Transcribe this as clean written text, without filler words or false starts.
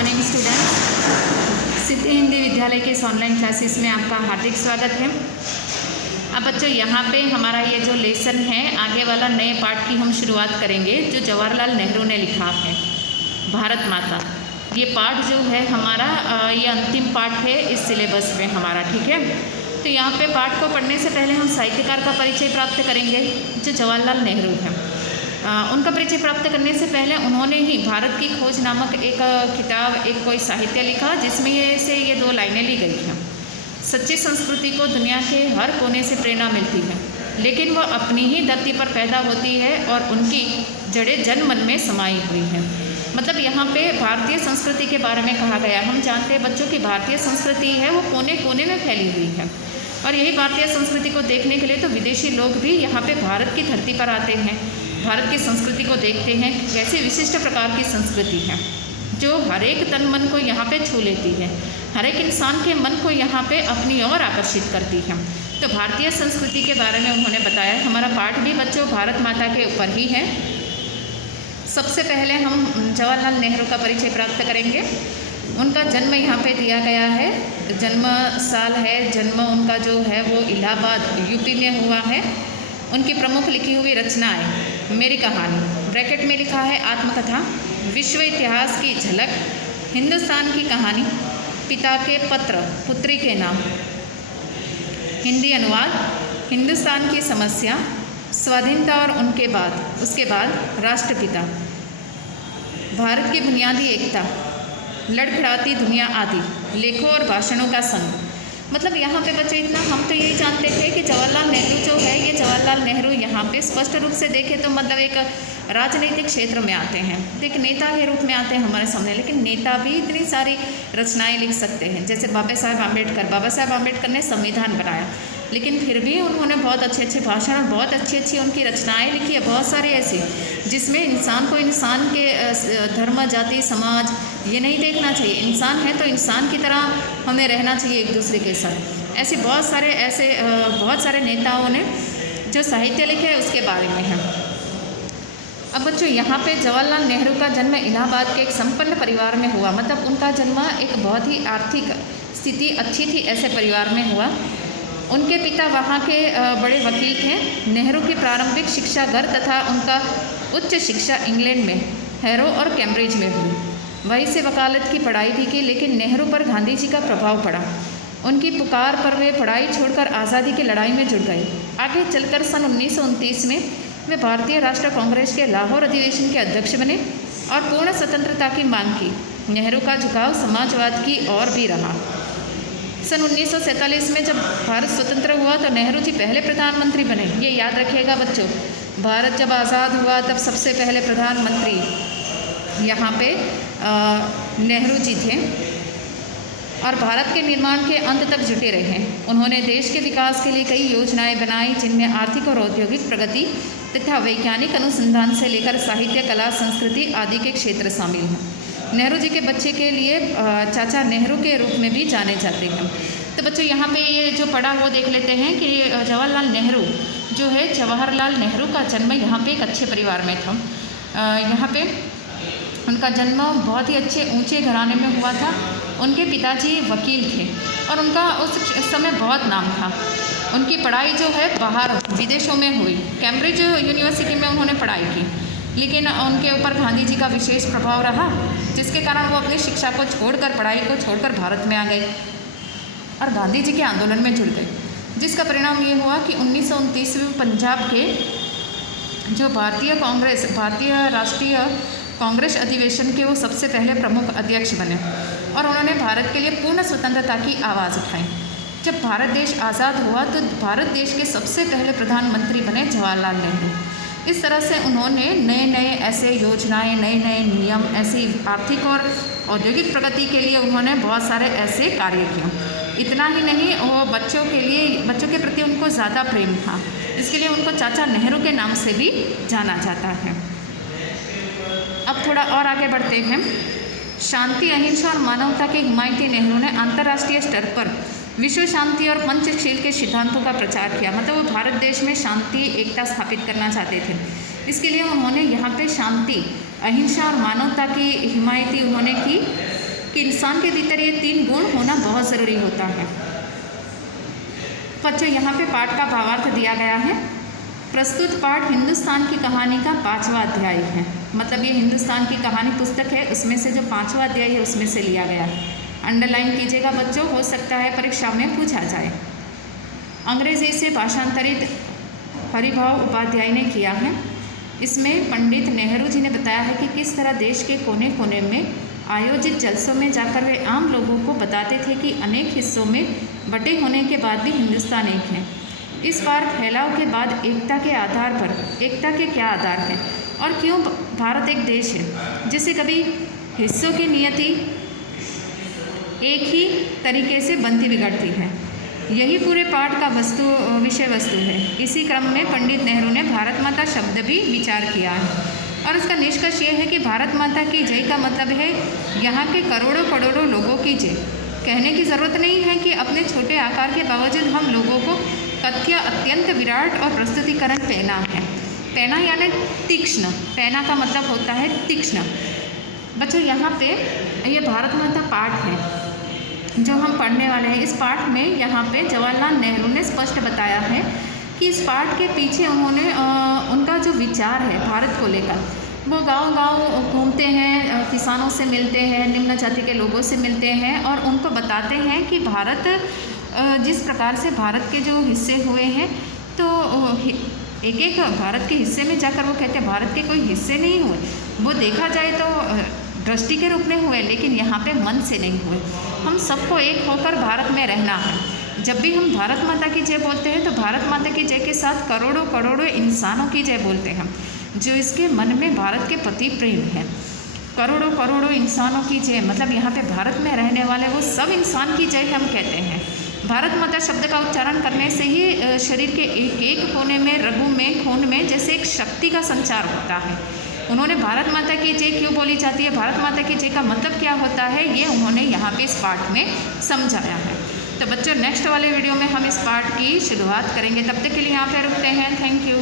Morning students, सिद्धि हिंदी विद्यालय के इस ऑनलाइन क्लासेस में आपका हार्दिक स्वागत है। अब बच्चों यहाँ पे हमारा ये जो लेसन है आगे वाला नए पाठ की हम शुरुआत करेंगे जो जवाहरलाल नेहरू ने लिखा है, भारत माता। ये पाठ जो है हमारा ये अंतिम पाठ है इस सिलेबस में हमारा, ठीक है। तो यहाँ पे पाठ को पढ़ने से पहले हम साहित्यकार का परिचय प्राप्त करेंगे जो जवाहरलाल नेहरू हैं। उनका परिचय प्राप्त करने से पहले उन्होंने ही भारत की खोज नामक एक किताब, एक कोई साहित्य लिखा जिसमें ये दो लाइनें ली गई हैं। सच्ची संस्कृति को दुनिया के हर कोने से प्रेरणा मिलती है, लेकिन वह अपनी ही धरती पर पैदा होती है और उनकी जड़ें जन मन में समाई हुई हैं। मतलब यहाँ पे भारतीय संस्कृति के बारे में कहा गया। हम जानते हैं बच्चों की भारतीय संस्कृति है वो कोने कोने में फैली हुई है, और यही भारतीय संस्कृति को देखने के लिए तो विदेशी लोग भी यहाँ पे भारत की धरती पर आते हैं, भारत की संस्कृति को देखते हैं। कैसे विशिष्ट प्रकार की संस्कृति है जो हर एक तन मन को यहाँ पे छू लेती है, हर एक इंसान के मन को यहाँ पे अपनी ओर आकर्षित करती है। तो भारतीय संस्कृति के बारे में उन्होंने बताया। हमारा पाठ भी बच्चों भारत माता के ऊपर ही है। सबसे पहले हम जवाहरलाल नेहरू का परिचय प्राप्त करेंगे। उनका जन्म यहाँ पे दिया गया है, जन्म साल है, जन्म उनका जो है वो इलाहाबाद यूपी में हुआ है। उनकी प्रमुख लिखी हुई रचनाएं, मेरी कहानी ब्रैकेट में लिखा है, आत्मकथा, विश्व इतिहास की झलक, हिंदुस्तान की कहानी, पिता के पत्र पुत्री के नाम, हिंदी अनुवाद, हिंदुस्तान की समस्या, स्वाधीनता और उसके बाद राष्ट्रपिता, भारत की बुनियादी एकता, लड़खड़ाती दुनिया आदि, लेखों और भाषणों का संग। मतलब यहाँ पे बच्चों इतना हम तो यही जानते थे कि जवाहरलाल नेहरू जो है ये जवाहरलाल नेहरू यहाँ पे स्पष्ट रूप से देखें तो मतलब एक राजनीतिक क्षेत्र में आते हैं, एक नेता के रूप में आते हैं हमारे सामने। लेकिन नेता भी इतनी सारी रचनाएं लिख सकते हैं, जैसे बाबा साहब आम्बेडकर ने संविधान बनाया, लेकिन फिर भी उन्होंने बहुत अच्छे अच्छे भाषण और बहुत अच्छी अच्छी उनकी रचनाएं लिखी है, बहुत सारी ऐसी जिसमें इंसान को इंसान के धर्म, जाति, समाज ये नहीं देखना चाहिए। इंसान है तो इंसान की तरह हमें रहना चाहिए एक दूसरे के साथ। ऐसे बहुत सारे नेताओं ने जो साहित्य लिखे है उसके बारे में है। अब बच्चों यहाँ पे जवाहरलाल नेहरू का जन्म इलाहाबाद के एक संपन्न परिवार में हुआ। मतलब उनका जन्म एक बहुत ही आर्थिक स्थिति अच्छी थी ऐसे परिवार में हुआ। उनके पिता वहाँ के बड़े वकील थे। नेहरू की प्रारंभिक शिक्षा घर तथा उनका उच्च शिक्षा इंग्लैंड में हैरो और कैम्ब्रिज में हुई। वहीं से वकालत की पढ़ाई भी की, लेकिन नेहरू पर गांधी जी का प्रभाव पड़ा। उनकी पुकार पर वे पढ़ाई छोड़कर आज़ादी की लड़ाई में जुट गए। आगे चलकर सन 1929 में वे भारतीय राष्ट्र कांग्रेस के लाहौर अधिवेशन के अध्यक्ष बने और पूर्ण स्वतंत्रता की मांग की। नेहरू का झुकाव समाजवाद की ओर भी रहा। सन 1947 में जब भारत स्वतंत्र हुआ तो नेहरू जी पहले प्रधानमंत्री बने। ये याद रखिएगा बच्चों, भारत जब आज़ाद हुआ तब सबसे पहले प्रधानमंत्री यहाँ पे नेहरू जी थे और भारत के निर्माण के अंत तक जुटे रहे। उन्होंने देश के विकास के लिए कई योजनाएं बनाई जिनमें आर्थिक और औद्योगिक प्रगति तथा वैज्ञानिक अनुसंधान से लेकर साहित्य, कला, संस्कृति आदि के क्षेत्र शामिल हैं। नेहरू जी के बच्चे के लिए चाचा नेहरू के रूप में भी जाने जाते हैं। तो बच्चों यहाँ पे ये जो पढ़ा वो देख लेते हैं कि जवाहरलाल नेहरू जो है, जवाहरलाल नेहरू का जन्म यहाँ पे एक अच्छे परिवार में था। यहाँ पे उनका जन्म बहुत ही अच्छे ऊंचे घराने में हुआ था। उनके पिताजी वकील थे और उनका उस समय बहुत नाम था। उनकी पढ़ाई जो है बाहर विदेशों में हुई। कैम्ब्रिज यूनिवर्सिटी में उन्होंने पढ़ाई की, लेकिन उनके ऊपर गांधी जी का विशेष प्रभाव रहा, जिसके कारण वो अपनी शिक्षा को छोड़कर, पढ़ाई को छोड़कर भारत में आ गए और गांधी जी के आंदोलन में जुड़ गए। जिसका परिणाम ये हुआ कि 1929 में पंजाब के जो भारतीय राष्ट्रीय कांग्रेस अधिवेशन के वो सबसे पहले प्रमुख अध्यक्ष बने और उन्होंने भारत के लिए पूर्ण स्वतंत्रता की आवाज़ उठाई। जब भारत देश आज़ाद हुआ तो भारत देश के सबसे पहले प्रधानमंत्री बने जवाहरलाल नेहरू। इस तरह से उन्होंने नए नए ऐसे योजनाएं, नए नए नियम, ऐसी आर्थिक और औद्योगिक प्रगति के लिए उन्होंने बहुत सारे ऐसे कार्य किए। इतना ही नहीं, वो बच्चों के प्रति उनको ज़्यादा प्रेम था, इसके लिए उनको चाचा नेहरू के नाम से भी जाना जाता है। अब थोड़ा और आगे बढ़ते हैं। शांति, अहिंसा और मानवता के हिमायती नेहरू ने अंतर्राष्ट्रीय स्तर पर विश्व शांति और पंचशील के सिद्धांतों का प्रचार किया। मतलब वो भारत देश में शांति, एकता स्थापित करना चाहते थे। इसके लिए उन्होंने यहाँ पे शांति, अहिंसा और मानवता की हिमायती उन्होंने की कि इंसान के भीतर ये 3 गुण होना बहुत ज़रूरी होता है। बच्चों यहाँ पे पाठ का भावार्थ दिया गया है। प्रस्तुत पाठ हिंदुस्तान की कहानी का 5वां अध्याय है। मतलब ये हिंदुस्तान की कहानी पुस्तक है, उसमें से जो 5वां अध्याय है उसमें से लिया गया है। अंडरलाइन कीजिएगा बच्चों, हो सकता है परीक्षा में पूछा जाए। अंग्रेजी से भाषांतरित हरिभाव उपाध्याय ने किया है। इसमें पंडित नेहरू जी ने बताया है कि किस तरह देश के कोने कोने में आयोजित जलसों में जाकर वे आम लोगों को बताते थे कि अनेक हिस्सों में बटे होने के बाद भी हिंदुस्तान एक है। इस बार फैलाव के बाद एकता के आधार पर, एकता के क्या आधार है और क्यों भारत एक देश है जिसे कभी हिस्सों की नियति एक ही तरीके से बनती बिगड़ती है। यही पूरे पाठ का विषय वस्तु है। इसी क्रम में पंडित नेहरू ने भारत माता शब्द भी विचार किया है और उसका निष्कर्ष ये है कि भारत माता की जय का मतलब है यहाँ के करोड़ों करोड़ों लोगों की जय। कहने की ज़रूरत नहीं है कि अपने छोटे आकार के बावजूद हम लोगों को कथ्य अत्यंत विराट और प्रस्तुतिकरण पहना है। पहना यानी तीक्ष्ण, पहना का मतलब होता है तीक्ष्ण। बच्चों यहाँ पे ये भारत माता पाठ है जो हम पढ़ने वाले हैं। इस पाठ में यहाँ पे जवाहरलाल नेहरू ने स्पष्ट बताया है कि इस पाठ के पीछे उन्होंने उनका जो विचार है भारत को लेकर, वो गांव-गांव घूमते हैं, किसानों से मिलते हैं, निम्न जाति के लोगों से मिलते हैं और उनको बताते हैं कि भारत जिस प्रकार से भारत के जो हिस्से हुए हैं, तो एक एक भारत के हिस्से में जाकर वो कहते हैं भारत के कोई हिस्से नहीं हुए, वो देखा जाए तो दृष्टि के रूप में हुए, लेकिन यहाँ पे मन से नहीं हुए। हम सबको एक होकर भारत में रहना है। जब भी हम भारत माता की जय बोलते हैं तो भारत माता की जय के साथ करोड़ों करोड़ों इंसानों की जय बोलते हैं जो इसके मन में भारत के प्रति प्रेम है। करोड़ों करोड़ों इंसानों की जय मतलब यहाँ पे भारत में रहने वाले वो सब इंसान की जय हम कहते हैं। भारत माता शब्द का उच्चारण करने से ही शरीर के एक एक कोने में, रगों में, खून में जैसे एक शक्ति का संचार होता है। उन्होंने भारत माता की जय क्यों बोली जाती है, भारत माता की जय का मतलब क्या होता है, ये उन्होंने यहाँ पे इस पाठ में समझाया है। तो बच्चों नेक्स्ट वाले वीडियो में हम इस पाठ की शुरुआत करेंगे। तब तक के लिए यहाँ पे रुकते हैं। Thank you.